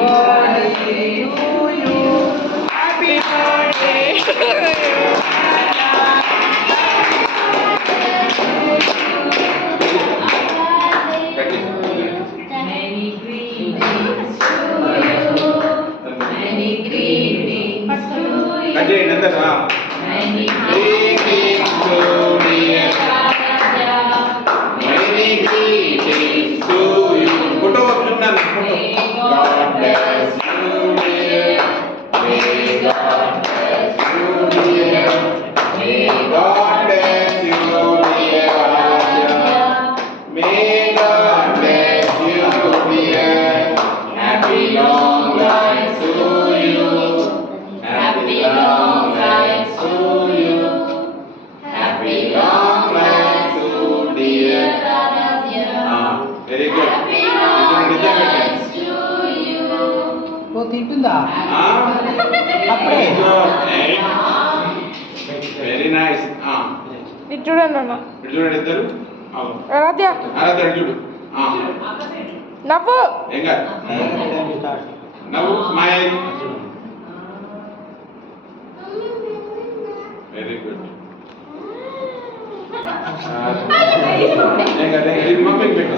birthday to you. Happy birthday to you. Many greetings to you. Many greetings to you. Many greetings to dear Raja. Many greetings to you. May God bless you, dear. May God bless you, dear. May God bless you, dear Raja. May God bless you, dear. Happy long life to you. Happy long life to you. Happy long life to dear Radha. Very good. Happy long life to you. ఓ తింటుందా అప్పుడే very nice. ఇది చూడండి అన్న, ఇటు చూడండి ఇద్దరు. ఆరాధ్య ఆరాధ్య చూడు. నవ్వు. ఏం కాదు, నవ్వు స్మైల్. Very good. ఏం కాదు, ఇది మమ్మీకి పెట్టు.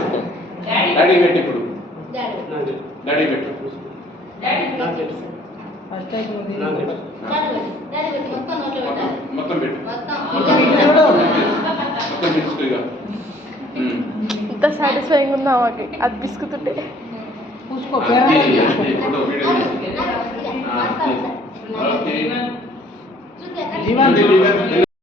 డాడీ పెట్టు ఇప్పుడు. డాడీ పెట్టు. ఫస్ట్ అయిపోయింది మొత్తం పెట్టు. మొత్తం బిస్కుట్గా. ఇంత సాటిస్ఫైయింగ్ ఉందా మాకు అది బిస్కుతుంటే. పూసుకో ఓకే. జీవన్